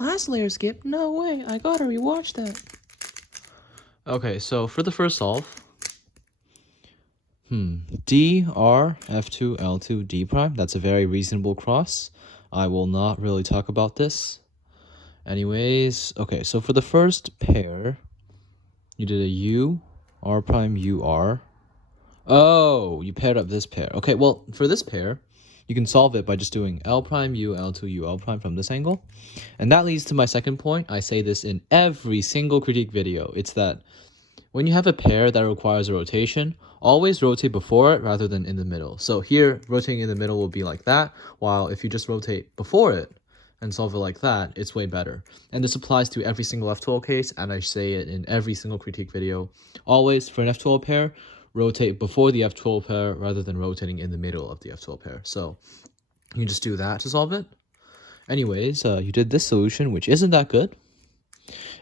Last layer skip? No way, I gotta rewatch that. Okay, so for the first solve, D, R, F2, L2, D prime. That's a very reasonable cross. I will not really talk about this. Anyways, okay, so for the first pair, you did a U, R prime, U, R. Oh, you paired up this pair. Okay, well, for this pair, you can solve it by just doing L prime, U, L2, U, L prime from this angle. And that leads to my second point. I say this in every single critique video. It's that when you have a pair that requires a rotation, always rotate before it rather than in the middle. So here, rotating in the middle will be like that, while if you just rotate before it and solve it like that, it's way better. And this applies to every single F12 case, and I say it in every single critique video. Always, for an F12 pair, rotate before the F12 pair rather than rotating in the middle of the F12 pair. So you just do that to solve it. Anyways, you did this solution, which isn't that good.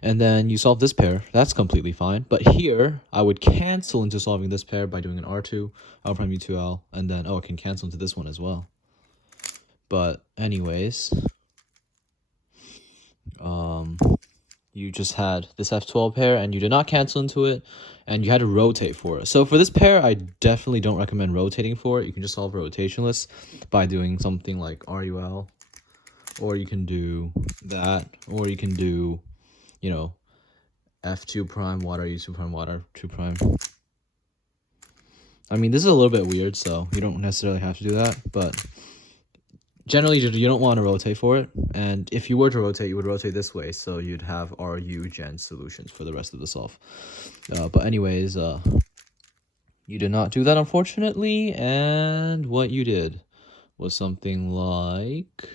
And then you solve this pair. That's completely fine. But here, I would cancel into solving this pair by doing an R2, L prime U2L, and then, oh, it can cancel into this one as well. But anyways, you just had this F12 pair, and you did not cancel into it, and you had to rotate for it. So for this pair, I definitely don't recommend rotating for it. You can just solve a rotationless by doing something like RUL, or you can do that, or you can do, you know, F2 prime, water, U2 prime, water, 2 prime. I mean, this is a little bit weird, so you don't necessarily have to do that, but generally you don't want to rotate for it. And if you were to rotate, you would rotate this way, so you'd have RU gen solutions for the rest of the solve. But anyways, you did not do that, unfortunately, and what you did was something like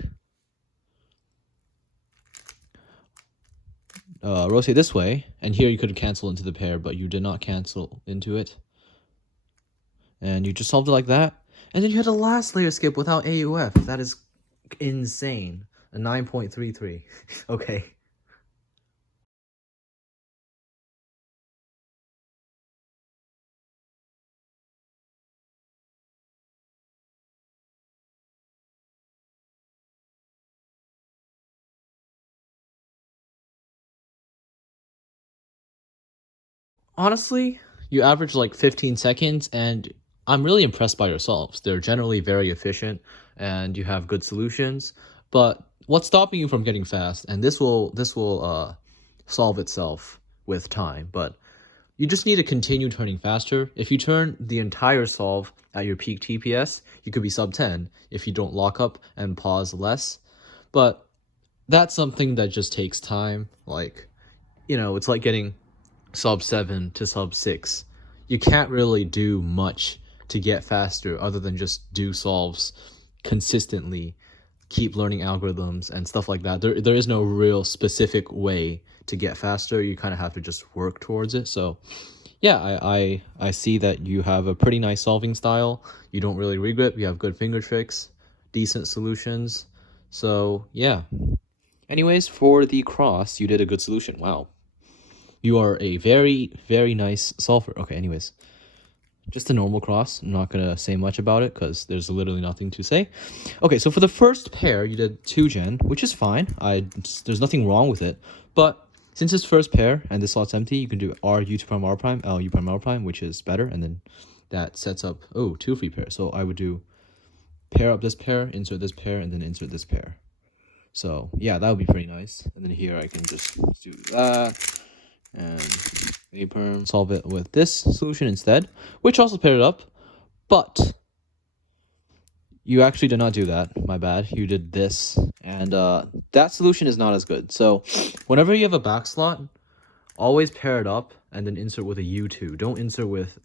rotate this way, and here you could cancel into the pair, but you did not cancel into it. And you just solved it like that. And then you had a last layer skip without AUF. That is insane. A 9.33. Okay. Honestly, you average like 15 seconds, and I'm really impressed by your solves. They're generally very efficient, and you have good solutions. But what's stopping you from getting fast? And this will solve itself with time. But you just need to continue turning faster. If you turn the entire solve at your peak TPS, you could be sub 10 if you don't lock up and pause less. But that's something that just takes time. Like, it's like getting sub 7 to sub 6. You can't really do much to get faster other than just do solves consistently, keep learning algorithms and stuff like that. There is no real specific way to get faster. You kind of have to just work towards it. So yeah, I see that you have a pretty nice solving style. You don't really regret. You have good finger tricks, decent solutions. So yeah. Anyways, for the cross, you did a good solution. Wow. You are a very, very nice solver. Okay, anyways. Just a normal cross. I'm not going to say much about it because there's literally nothing to say. Okay, so for the first pair, you did 2 gen, which is fine. There's nothing wrong with it. But since it's first pair and this slot's empty, you can do R, U2 prime, R prime, L, U prime, R prime, which is better. And then that sets up, 2 free pairs. So I would do pair up this pair, insert this pair, and then insert this pair. So yeah, that would be pretty nice. And then here I can just do that. And A-perm, solve it with this solution instead, which also paired it up, but you actually did not do that. My bad. You did this, and that solution is not as good. So whenever you have a back slot, always pair it up and then insert with a U2. Don't insert with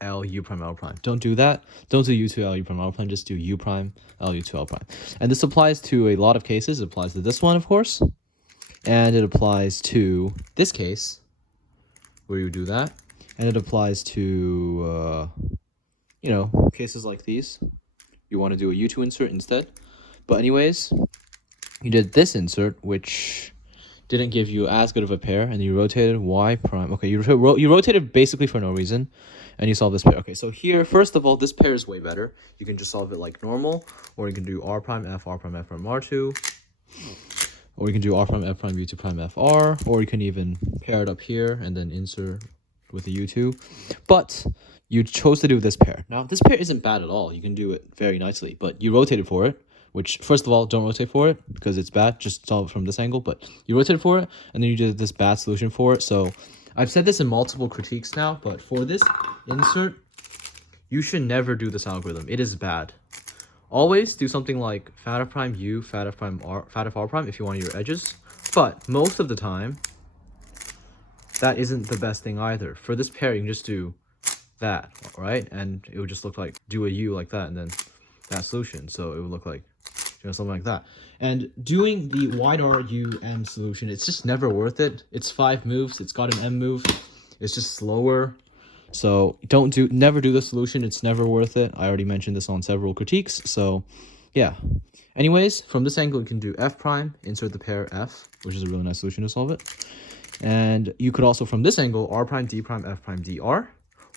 L, U prime, L prime. Don't do that. Don't do U2, L, U prime, L prime. Just do U prime, L, U2, L prime. And this applies to a lot of cases. It applies to this one, of course. And it applies to this case, where you do that. And it applies to, cases like these. You want to do a U2 insert instead. But anyways, you did this insert, which didn't give you as good of a pair. And you rotated Y prime. Okay, you rotated basically for no reason. And you solve this pair. Okay, so here, first of all, this pair is way better. You can just solve it like normal. Or you can do R prime, F, R prime, F prime, R2. Or you can do R prime, F prime, U2 prime, FR, or you can even pair it up here and then insert with the U2. But you chose to do this pair. Now, this pair isn't bad at all. You can do it very nicely, but you rotated for it, which, first of all, don't rotate for it because it's bad. Just solve it from this angle, but you rotated for it, and then you did this bad solution for it. So I've said this in multiple critiques now, but for this insert, you should never do this algorithm. It is bad. Always do something like fat f prime U, fat f prime R, fat f R prime if you want your edges. But most of the time, that isn't the best thing either. For this pair, you can just do that, right? And it would just look like, do a U like that, and then that solution. So it would look like, something like that. And doing the wide R, U, M solution, it's just never worth it. It's 5 moves. It's got an M move. It's just slower. So never do the solution. It's never worth it. I already mentioned this on several critiques. So yeah. Anyways, from this angle, you can do F prime, insert the pair F, which is a really nice solution to solve it. And you could also, from this angle, R prime, D prime, F prime, DR.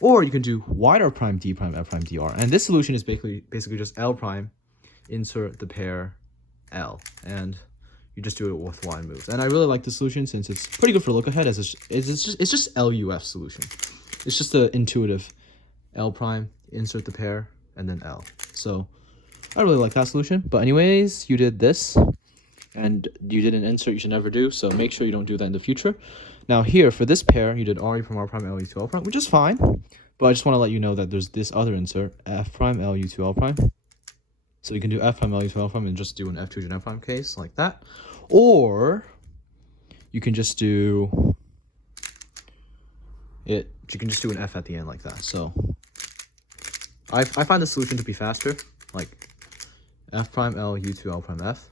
Or you can do wide R prime, D prime, F prime, DR. And this solution is basically just L prime, insert the pair L. And you just do it with line moves. And I really like this solution since it's pretty good for look ahead, as it's just LUF solution. It's just an intuitive L prime, insert the pair, and then L. So I really like that solution. But anyways, you did this, and you did an insert you should never do. So make sure you don't do that in the future. Now here, for this pair, you did RE from R prime, LU to L prime, which is fine. But I just want to let you know that there's this other insert, F prime, LU to L prime. So you can do F prime, LU to L prime, and just do an F2 to F prime case like that. Or you can just do it. You can just do an F at the end like that. So I find the solution to be faster, like F prime L U2 L prime F.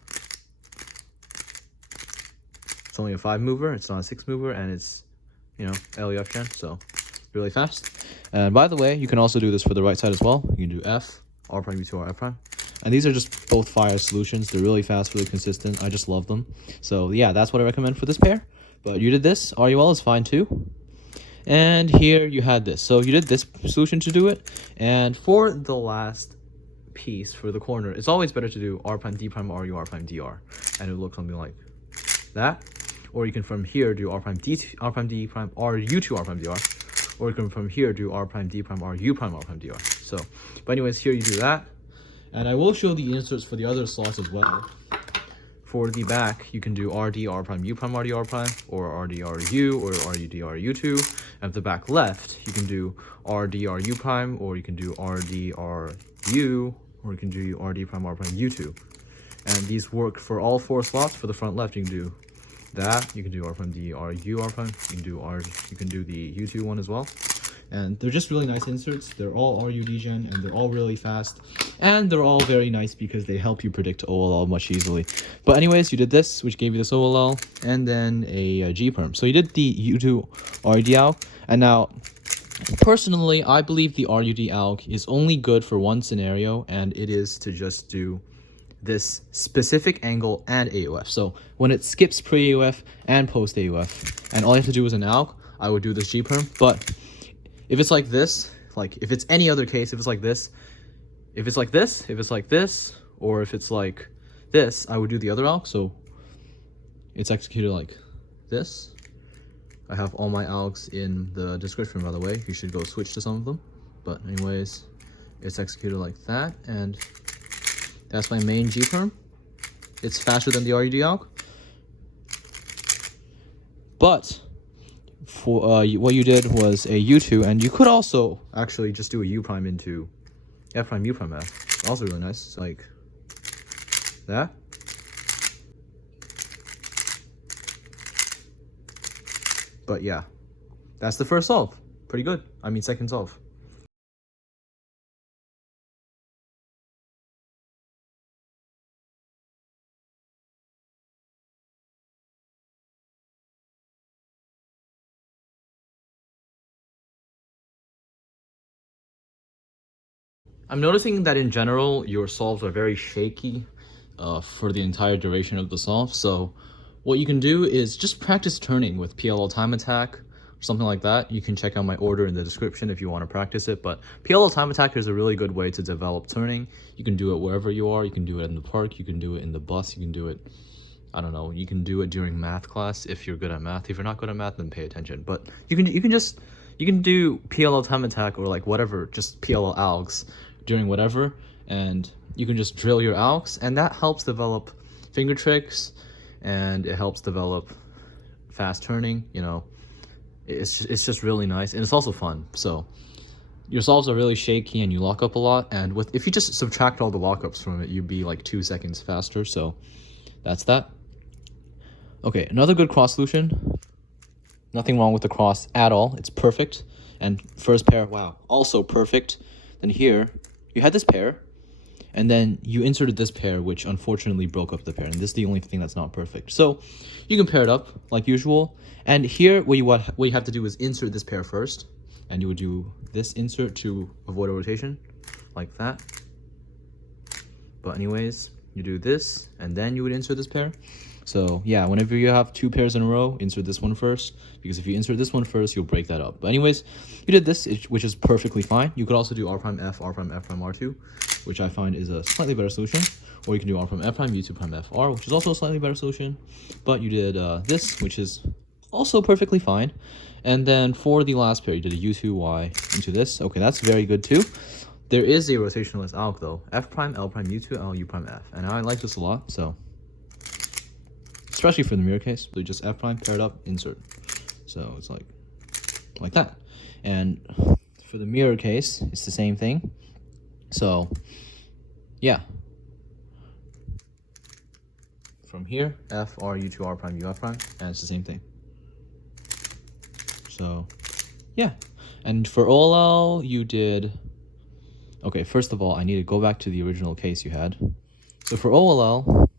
It's only a 5 mover, it's not a 6 mover, and it's, LUF gen, so really fast. And by the way, you can also do this for the right side as well. You can do F, R prime U2 R F prime. And these are just both fire solutions. They're really fast, really consistent. I just love them. So yeah, that's what I recommend for this pair. But you did this. RUL is fine too. And here you had this. So you did this solution to do it. And for the last piece, for the corner, it's always better to do R prime D prime RU R prime DR. And it will look something like that. Or you can from here do R prime D prime RU to R prime DR. Or you can from here do R prime D prime RU prime R prime DR. So, but anyways, here you do that. And I will show the inserts for the other slots as well. For the back, you can do RD R prime U prime RD R prime, or RD RU, or RUD RU2. At the back left, you can do RD RU prime, or you can do RD RU, or you can do RD prime R prime U2. And these work for all 4 slots. For the front left, you can do that. You can do R prime D RU R prime. You can do the U2 one as well. And they're just really nice inserts. They're all RUD gen, and they're all really fast. And they're all very nice because they help you predict OLL much easily. But anyways, you did this, which gave you this OLL, and then a G perm. So you did the U2 RUD alg. And now, personally, I believe the RUD alg is only good for one scenario, and it is to just do this specific angle and AUF. So when it skips pre-AUF and post-AUF, and all you have to do is an alg, I would do this G perm. But if it's like this, like if it's any other case, if it's like this, if it's like this, if it's like this, or if it's like this, I would do the other alg. So it's executed like this. I have all my algs in the description, by the way. You should go switch to some of them. But anyways, it's executed like that, and that's my main G perm. It's faster than the RUD alg. But for what you did was a U2, and you could also actually just do a U prime into F prime U prime F. Also really nice. It's like that. But yeah, that's the first solve. Pretty good. I mean, second solve. I'm noticing that in general, your solves are very shaky for the entire duration of the solve. So what you can do is just practice turning with PLL time attack or something like that. You can check out my order in the description if you want to practice it. But PLL time attack is a really good way to develop turning. You can do it wherever you are. You can do it in the park. You can do it in the bus. You can do it I don't know, you can do it during math class if you're good at math. If you're not good at math, then pay attention. But you can do PLL time attack or like whatever, just PLL algs during whatever, and you can just drill your algs, and that helps develop finger tricks, and it helps develop fast turning. You know, it's just really nice, and it's also fun. So your solves are really shaky and you lock up a lot, and with if you just subtract all the lockups from it, you'd be like 2 seconds faster. So that's that. Okay, another good cross solution. Nothing wrong with the cross at all. It's perfect. And first pair, wow, also perfect. Then here, you had this pair, and then you inserted this pair, which unfortunately broke up the pair. And this is the only thing that's not perfect. So you can pair it up like usual. And here, what you have to do is insert this pair first. And you would do this insert to avoid a rotation, like that. But anyways, you do this, and then you would insert this pair. So yeah, whenever you have 2 pairs in a row, insert this one first, because if you insert this one first, you'll break that up. But anyways, you did this, which is perfectly fine. You could also do R prime F, R prime F prime R2, which I find is a slightly better solution. Or you can do R prime F prime, U2 prime F R, which is also a slightly better solution. But you did this, which is also perfectly fine. And then for the last pair, you did a U2 Y into this. Okay, that's very good too. There is a rotationless alg though. F prime, L prime, U2, L, U prime, F. And I like this a lot, so especially for the mirror case. So you just F prime, pair it up, insert. So it's like that. And for the mirror case, it's the same thing. So yeah. From here, F, R, U2, R prime, U, F prime, and it's the same thing. So yeah. And for OLL, you did... Okay, first of all, I need to go back to the original case you had. So for OLL,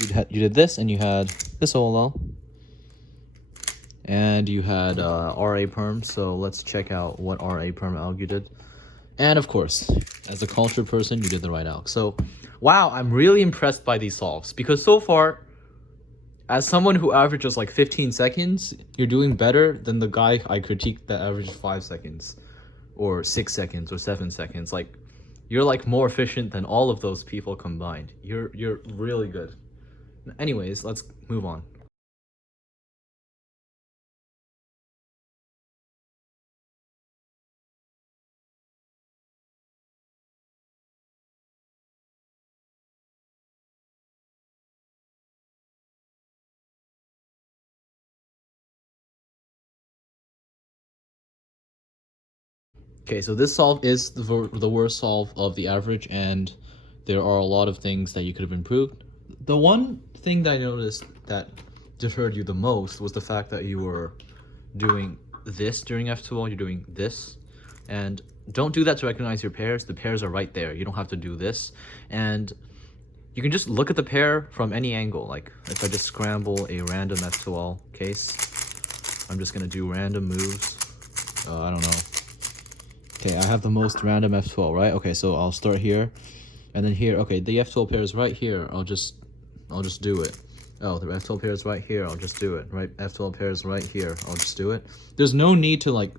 you did this, and you had this OLL. And you had RA perm, so let's check out what RA perm alg you did. And of course, as a cultured person, you did the right alg. So, wow, I'm really impressed by these solves, because so far, as someone who averages like 15 seconds, you're doing better than the guy I critiqued that averaged 5 seconds. Or 6 seconds or 7 seconds. Like, you're like more efficient than all of those people combined. You're really good. Anyways, let's move on. Okay, so this solve is the worst solve of the average, and there are a lot of things that you could have improved. The one thing that I noticed that deterred you the most was the fact that you were doing this during F2L, you're doing this. And don't do that to recognize your pairs. The pairs are right there. You don't have to do this. And you can just look at the pair from any angle. Like, if I just scramble a random F2L case, I'm just going to do random moves. I don't know. Okay, I have the most random F12, right? Okay, so I'll start here, and then here. Okay, the F12 pair is right here. I'll just do it. Oh, the F12 pair is right here. I'll just do it. Right, F12 pair is right here. I'll just do it. There's no need to like.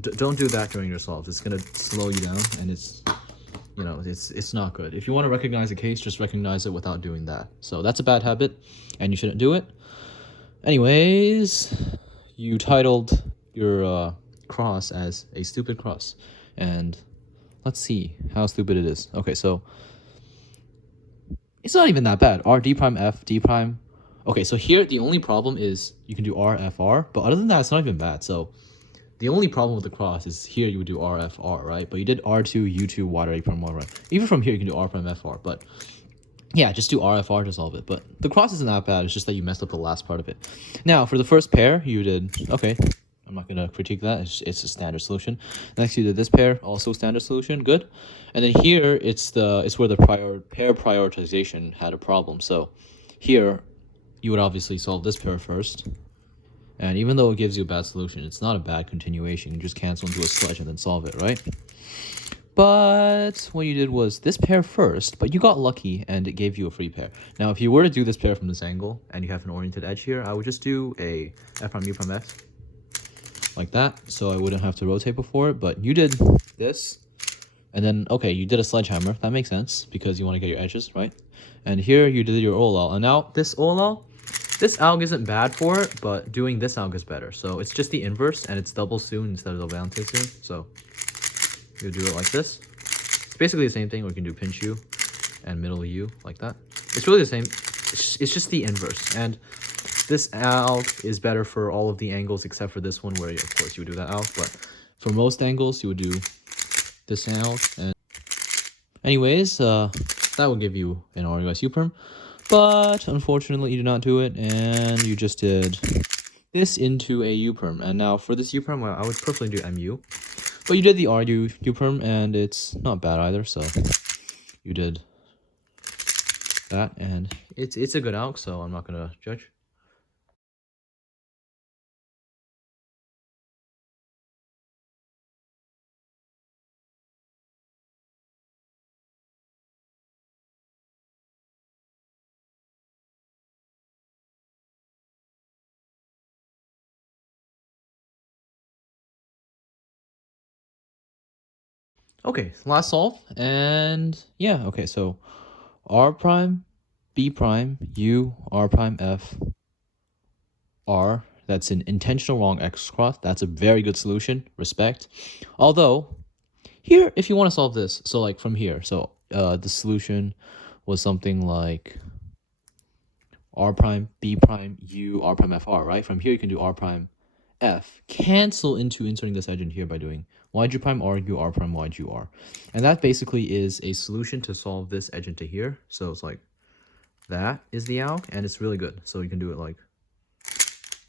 Don't do that during your solves. It's gonna slow you down, and it's, you know, it's not good. If you want to recognize a case, just recognize it without doing that. So that's a bad habit, and you shouldn't do it. Anyways, you titled your cross as a stupid cross, and let's see how stupid it is. Okay, so it's not even that bad. R, D prime, F, D prime. Okay, so here the only problem is you can do R, F, R, but other than that, it's not even bad. So the only problem with the cross is here you would do R, F, R, right? But you did R2, U2, water, A prime, Y, right? Even from here, you can do R prime, F, R, but yeah, just do R, F, R to solve it. But the cross isn't that bad. It's just that you messed up the last part of it. Now, for the first pair, you did, okay, I'm not gonna critique that. It's a standard solution. Next, you did this pair, also standard solution, good. And then here, it's where the pair prioritization had a problem. So here, you would obviously solve this pair first. And even though it gives you a bad solution, it's not a bad continuation. You just cancel into a sledge and then solve it, right? But what you did was this pair first, but you got lucky and it gave you a free pair. Now, if you were to do this pair from this angle and you have an oriented edge here, I would just do a F prime U prime F like that, so I wouldn't have to rotate before it. But you did this, And then, okay, you did a sledgehammer. That makes sense because you want to get your edges, right? And here you did your OLL. And now this OLL, this alg isn't bad for it, but doing this alg is better. So it's just the inverse, and it's double soon instead of double ante soon. So you do it like this. It's basically the same thing. Or you can do pinch U and middle U like that. It's really the same. It's just the inverse. And this alg is better for all of the angles except for this one where, of course, you would do that alg. But for most angles, you would do this alg. And anyways, that will give you an RUS U-perm. But unfortunately, you did not do it, and you just did this into a U-perm. And now for this U-perm, well, I would preferably do MU. But you did the RU U-perm, and it's not bad either, so you did that, and it's a good alg, so I'm not going to judge. Okay, last solve, and yeah, okay, so R prime, B prime, U, R prime, F, R, that's an intentional wrong X cross. That's a very good solution, respect. Although, here, if you want to solve this, so like from here, so the solution was something like R prime, B prime, U, R prime, F, R, right? From here, you can do R prime, F, cancel into inserting this edge in here by doing YG prime R, U, R prime, YG, R. And that basically is a solution to solve this edge into here. So it's like, that is the alg, and it's really good. So you can do it like,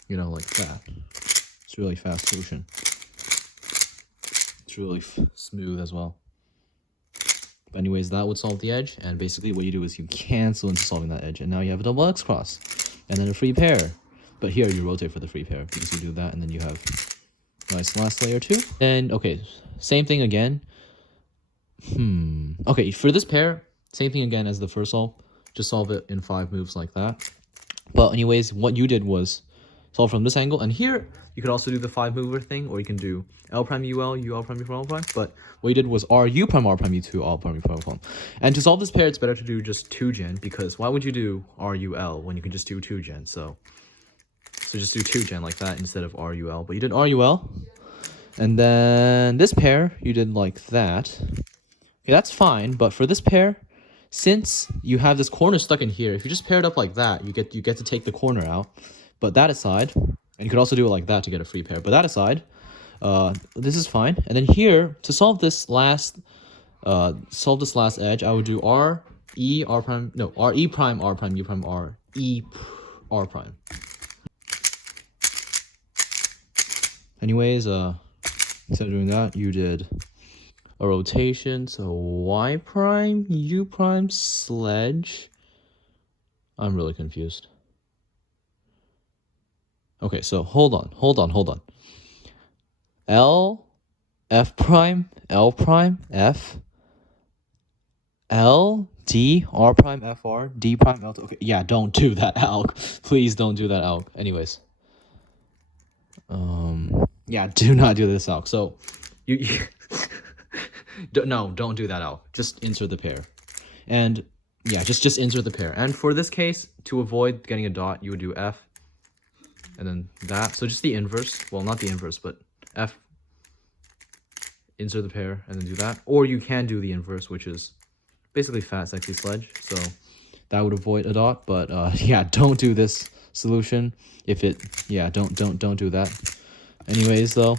you know, like that. It's a really fast solution. It's really smooth as well. But anyways, that would solve the edge, and basically what you do is you cancel into solving that edge, and now you have a double X cross, and then a free pair. But here you rotate for the free pair, because you do that, and then you have nice last layer too. Then, okay, same thing again. Okay, for this pair, same thing again as the first solve. Just solve it in 5 moves like that. But anyways, what you did was solve from this angle, and here you could also do the 5-mover thing, or you can do L prime UL, UL prime U prime L prime. But what you did was R U prime R prime U2 R prime U prime L prime. And to solve this pair, it's better to do just 2-gen, because why would you do RUL when you can just do 2-gen? So just do 2-gen like that instead of RUL. But you did RUL, and then this pair you did like that. Okay, that's fine. But for this pair, since you have this corner stuck in here, if you just pair it up like that, you get to take the corner out. But that aside, and you could also do it like that to get a free pair. But that aside, this is fine. And then here, to solve this last edge, I would do R E R prime, no, R E prime R prime U prime R E R prime. Anyways, instead of doing that, you did a rotation. So Y prime U prime sledge. I'm really confused. Okay, so hold on. L, F prime, L prime, F, L, D, R prime, F, R, D prime, L. Okay, yeah, don't do that, alg. Please don't do that, alg. Anyways. Yeah, do not do this, alg. So, you don't do that, alg. Just insert the pair. And, yeah, just insert the pair. And for this case, to avoid getting a dot, you would do F, and then that. So just the inverse. Well, not the inverse, but F, insert the pair, and then do that. Or you can do the inverse, which is basically fat, sexy sledge. So that would avoid a dot. But yeah, don't do this solution. If it, yeah, don't do that. Anyways, though,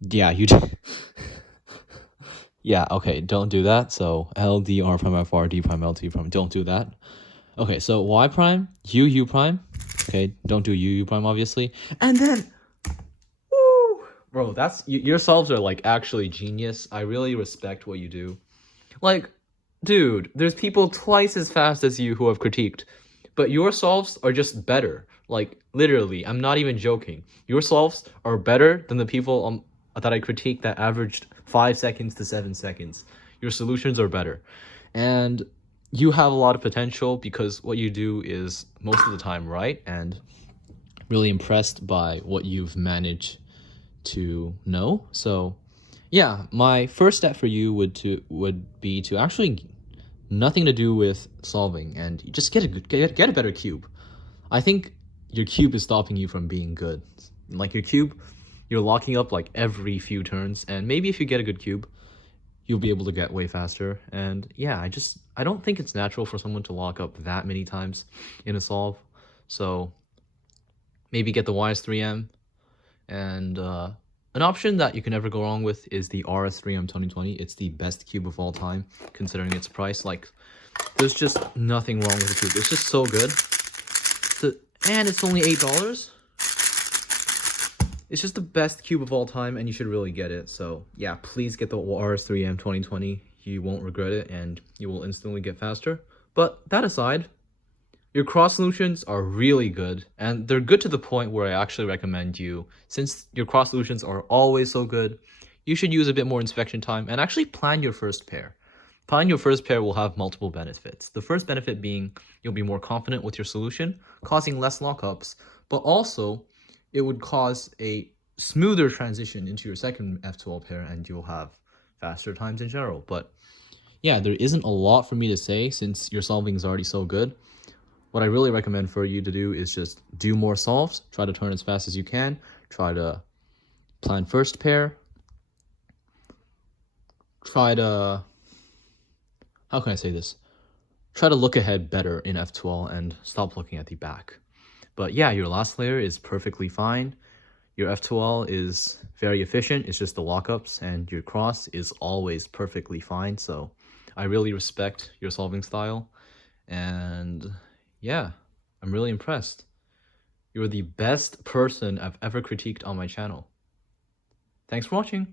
yeah, you yeah, okay, don't do that. So L, D, R prime, F, R, D prime, L, T prime, don't do that. Okay, so Y prime, U prime. Okay, don't do U prime, obviously. And then, woo! Bro, that's, your solves are, like, actually genius. I really respect what you do. Like, dude, there's people twice as fast as you who have critiqued, but your solves are just better. Like, literally, I'm not even joking. Your solves are better than the people that I critiqued that averaged 5 seconds to 7 seconds. Your solutions are better. And you have a lot of potential because what you do is most of the time right, and really impressed by what you've managed to know. So Yeah, my first step for you would be to actually nothing to do with solving and just get a better cube. I think your cube is stopping you from being good. Like your cube, you're locking up like every few turns, and maybe if you get a good cube, you'll be able to get way faster. And yeah, I don't think it's natural for someone to lock up that many times in a solve. So maybe get the YS3M, and an option that you can never go wrong with is the RS3M 2020. It's the best cube of all time, considering its price. Like, there's just nothing wrong with the cube. It's just so good. And it's only $8. It's just the best cube of all time, and you should really get it. So yeah, please get the RS3M 2020. You won't regret it, and you will instantly get faster. But that aside, your cross solutions are really good, and they're good to the point where I actually recommend you, since your cross solutions are always so good, you should use a bit more inspection time and actually plan your first pair. Planning your first pair will have multiple benefits. The first benefit being you'll be more confident with your solution, causing less lockups, but also it would cause a smoother transition into your second F12 pair, and you'll have faster times in general. But yeah, there isn't a lot for me to say since your solving is already so good. What I really recommend for you to do is just do more solves, try to turn as fast as you can, try to plan first pair, try to, how can I say this? Try to look ahead better in F12 and stop looking at the back. But yeah, your last layer is perfectly fine. Your F2L is very efficient. It's just the lockups, and your cross is always perfectly fine. So I really respect your solving style. And yeah, I'm really impressed. You're the best person I've ever critiqued on my channel. Thanks for watching.